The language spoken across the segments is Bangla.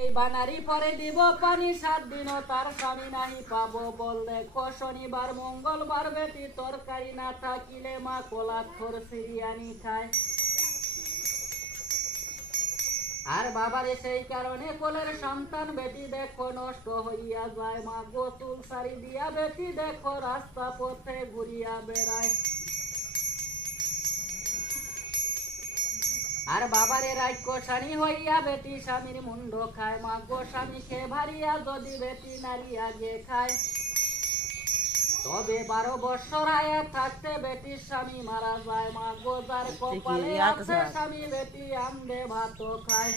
এই বানারি পরে দিব পানি 7 দিনও তার স্বামী নাহি পাবো বল দেখো শনিবার মঙ্গলবার বেটি তরকারি না থাকিলে মা কোলাক্ষর সিরিয়ানি খায় আর বাবারে সেই কারণে কোলের সন্তান বেটি দেখো নষ্ট হইয়া যায় মা গোতুল সারি দিয়া বেটি দেখো রাস্তা পথে ঘুরিয়া বেড়ায় আর বাবারে রাক্ষসানি হইয়া বেটি স্বামীর মুন্ড খায় মা গো স্বামীকে ভারিয়া যদি বেটি নারী আগে খায় তবে 12 বছর আয়া থাকতে বেটির স্বামী মারা যায় মা গো যার কপালে আছে স্বামী বেটি আমদে ভাত খায়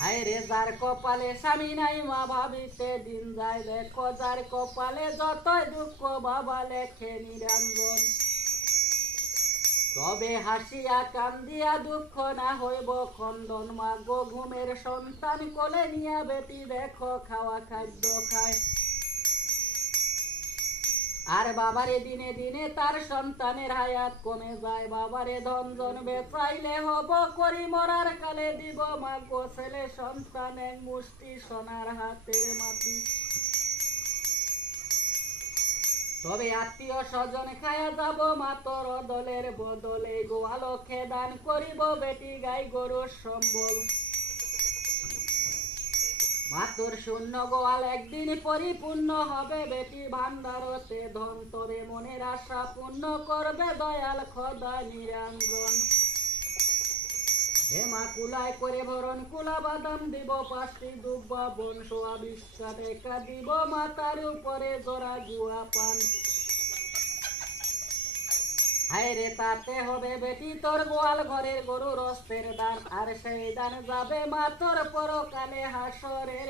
হায় রে যার কপালে স্বামী নাই মা ভাবিতে দিন যায় দেখো যার কপালে যতই দুঃখ বাবা লেখে নিরঞ্জন তবে হাসিয়া কান্দিয়া দুঃখ না হইব খণ্ডন মা গো ঘুমের সন্তান কোলে নিয়া বেটি দেখো খাওয়া খাদ্য খায় আর বাবারে দিনে দিনে তার সন্তানের হায়াত কমে যায় বাবারে ধনজন বেচাইলে হব করি মরার কালে দিব মা গো ছেলে সন্তান এক মুষ্টি সোনার হাতের মাটি তবে আত্মীয় স্বজন খায়া যাব মাতর দলের বদলে গোয়ালকে দান করিব বেটি গাই গরুর সম্বল মাতর শূন্য গোয়াল একদিন পরিপূর্ণ হবে বেটি ভান্ডারতে ধন তরে মনের আশা পূর্ণ করবে দয়াল খোদা নিরঞ্জন হে মা কুলায় করে ভরণ কুলা বাদাম দিব 5টি দুব্বা বংশ 20 টাকা দিব মাতার উপরে জোড়া গুয়া পান হায় রে তাতে হবে বেটি তোর গোয়াল ঘরের গরুর অস্ত্রের দান আর সেই দান যাবে মা তোর পরকালে হাসরের